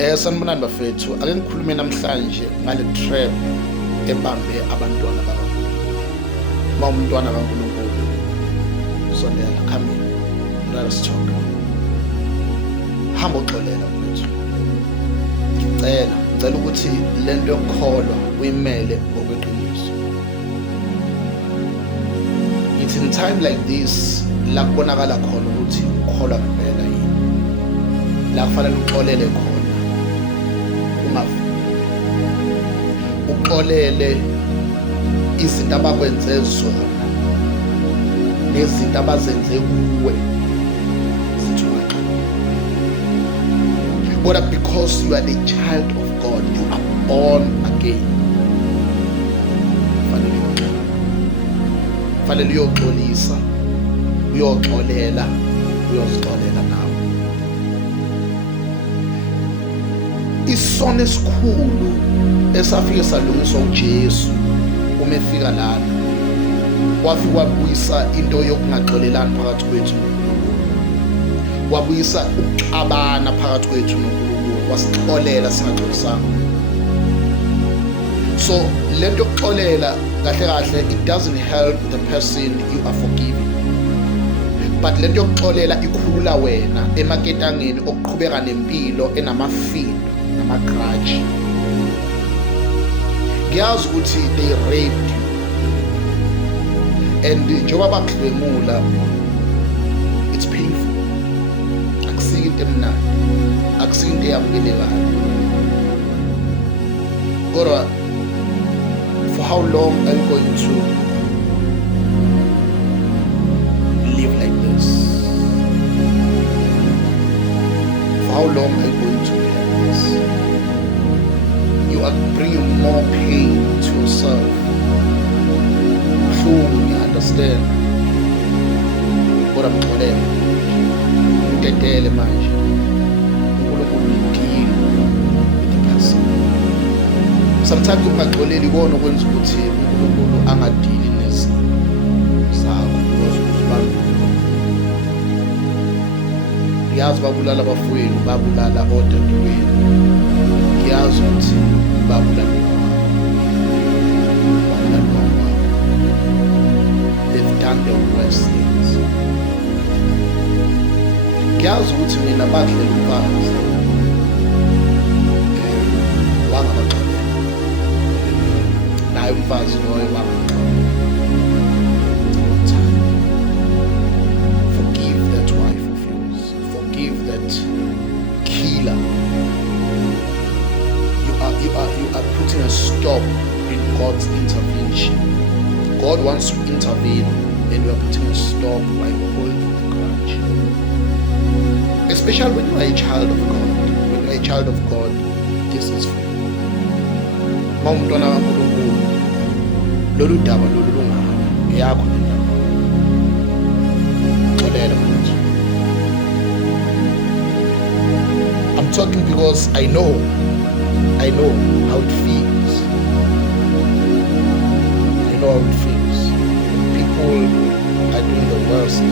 Sanibonani bafethu, ake ngikhulume namhlanje ngale trap ebambe abantwana bakaNkulunkulu. Uma umntwana kaNkulunkulu sondela, come here, let us talk. Hamba uxolela mfethu. Ngicela ukuthi lento yokukholwa uyimele ngokweqiniso. It's in time like this la kubonakala khona ukuthi ukholwa ngempela yini. La kufanele uxolele khona. Uxolele izinto abakwenze zona nezinto abazenze kuwe zithuka. Kodwa because you are the child of God, you are born again, fanele uyoxolisa, uyoxolela, uyozixolela nawe. Isono esikhulu esafike salungiswa uJesu uma efika lana, wafika wabuyisa into yokungaxolelani phakathi kwethu noNkulunkulu, wabuyisa ukuxabana phakathi kwethu noNkulunkulu, wasixolela singaxolisanga. So lento yokuxolela kahle it doesn't help the person you are forgiving, but lento yokuxolela ikhulula wena emaketangeni okuqhubeka nempilo enamafindo nama-grudge. Ngiyazi ukuthi they raped you, and njengoba bakudlwengula, it's painful. Akusikho into emnandi, akusikho into eyamukelekayo. Kodwa for how long are you going to live like this? For how long are you going to live like this? You are bringing more pain to yourself. You understand? But I'm telling you, dedele manje. uNkulunkulu deal with the person. Sometimes ungaxoleli kona okwenza ukuthi uNkulunkulu angadili nezimo zakho because uzibambile. Ngiyazi babulala abafowenu, babulala odadewenu. Ngiyazi ukuthi babulala. They've done the worst things. Ngiyazi ukuthi mina badlela umfazi wangabaxolela, naye umfazi loyo wangaxolela. Forgive that wife of yours. Forgive that killer. You are putting a stop in God's intervention. God wants to intervene, and you are putting a stop by holding the grudge. Especially when you are a child of God. When you are a child of God, this is for you. Mawumntwana kaNkulunkulu, lolu daba lolu lungahamba, yakho le ndaba. Xolela mfethu. I'm talking because I know how it feels. I know how it feels. People are doing the worst.